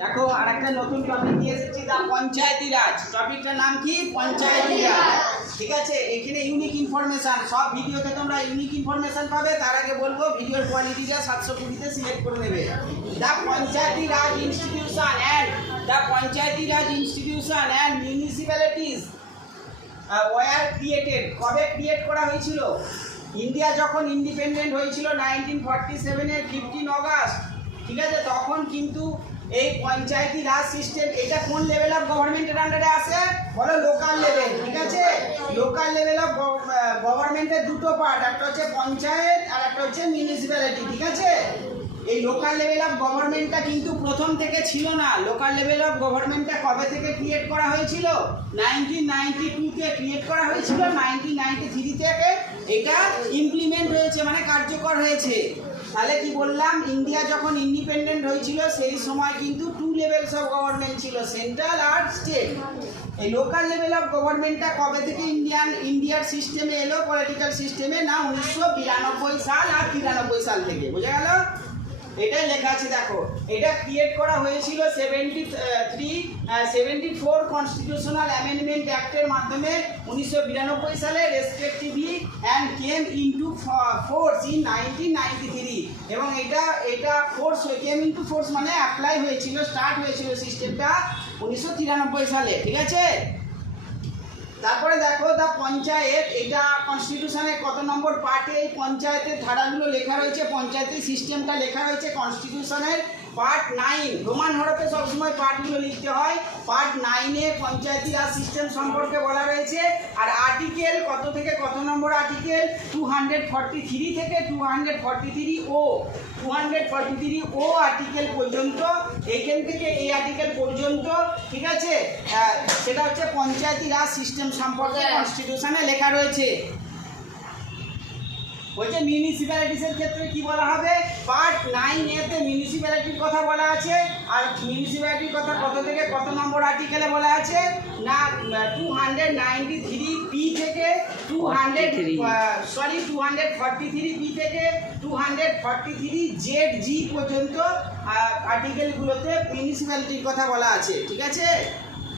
দেখো আরেকটা নতুন টপিক নিয়ে এসেছি, দা পঞ্চায়েতি রাজ। টপিকটার নাম কি? পঞ্চায়েতি রাজ। ঠিক আছে, এখানে ইউনিক ইনফরমেশন, সব ভিডিওতে তোমরা ইউনিক ইনফরমেশন পাবে। তার আগে বলবো ভিডিওর কোয়ালিটিটা 720-তে সিলেক্ট করে নেবে। The Panchayati Raj institution and municipalities were created. কবে ক্রিয়েট করা হয়েছিল? ইন্ডিয়া যখন ইন্ডিপেন্ডেন্ট হয়েছিল 1947-এর 15 অগাস্ট। ঠিক আছে, তখন কিন্তু এই পঞ্চায়েতি রাজ সিস্টেম, এটা কোন লেভেল অফ গভর্নমেন্টের আন্ডারে আসে? বলো লোকাল লেভেল। ঠিক আছে, লোকাল লেভেল অফ গভর্নমেন্টের দুটো পার্ট, একটা হচ্ছে পঞ্চায়েত আর একটা হচ্ছে মিউনিসিপ্যালিটি। ঠিক আছে, এই লোকাল লেভেল অফ গভর্নমেন্টটা কিন্তু প্রথম থেকে ছিল না। লোকাল লেভেল অফ গভর্নমেন্টটা কবে থেকে ক্রিয়েট করা হয়েছিল? 1992-তে ক্রিয়েট করা হয়েছিল। 1993 থেকে এটা ইমপ্লিমেন্ট হয়েছে, মানে কার্যকর হয়েছে। তাহলে কি বললাম, ইন্ডিয়া যখন ইন্ডিপেন্ডেন্ট হয়েছিল সেই সময় কিন্তু টু লেভেলস অফ গভর্নমেন্ট ছিল, সেন্ট্রাল আর স্টেট। এই লোকাল লেভেল অফ গভর্নমেন্টটা কবে থেকে ইন্ডিয়ার সিস্টেমে এলো, পলিটিক্যাল সিস্টেমে? না 1992 সাল আর 93 সাল থেকে। বোঝা গেল? এটাই লেখা আছে। দেখো, এটা ক্রিয়েট করা হয়েছিল 74 কনস্টিটিউশনাল অ্যামেন্ডমেন্ট অ্যাক্টের মাধ্যমে 1992 সালে respectively and came into force in 1993। এবং এটা ফোর্স কেম ইনটু ফোর্স মানে অ্যাপ্লাই হয়েছিল, স্টার্ট হয়েছিল সিস্টেমটা 1993 সালে। ঠিক আছে, তারপরে দেখো দা পঞ্চায়েত, এটা কনস্টিটিউশনের কত নম্বর পার্টে এই পঞ্চায়েতের ধারাগুলো লেখা রয়েছে, পঞ্চায়েতের সিস্টেমটা লেখা রয়েছে কনস্টিটিউশনের পার্ট 9। রোমান হরফে সবসময় পার্টগুলো লিখতে হয়। পার্ট 9-এ পঞ্চায়েতি রাজ সিস্টেম সম্পর্কে বলা রয়েছে। আর আর্টিকেল কত থেকে কত নম্বর আর্টিকেল? 243 থেকে 243 ও আর্টিকেল পর্যন্ত। এইখান থেকে এই আর্টিকেল পর্যন্ত। ঠিক আছে, সেটা হচ্ছে পঞ্চায়েতি রাজ সিস্টেম সম্পর্কে কনস্টিটিউশনে লেখা রয়েছে। বলছে মিউনিসিপ্যালিটিসের ক্ষেত্রে কি বলা হবে? পার্ট 9-এতে মিউনিসিপ্যালিটির কথা বলা আছে। আর মিউনিসিপ্যালিটির কথা কত থেকে কত নম্বর আর্টিকেলে বলা আছে? না 293 বি থেকে 243 বি থেকে 243 জেড জি পর্যন্ত আর্টিকেলগুলোতে মিউনিসিপ্যালিটির কথা বলা আছে। ঠিক আছে।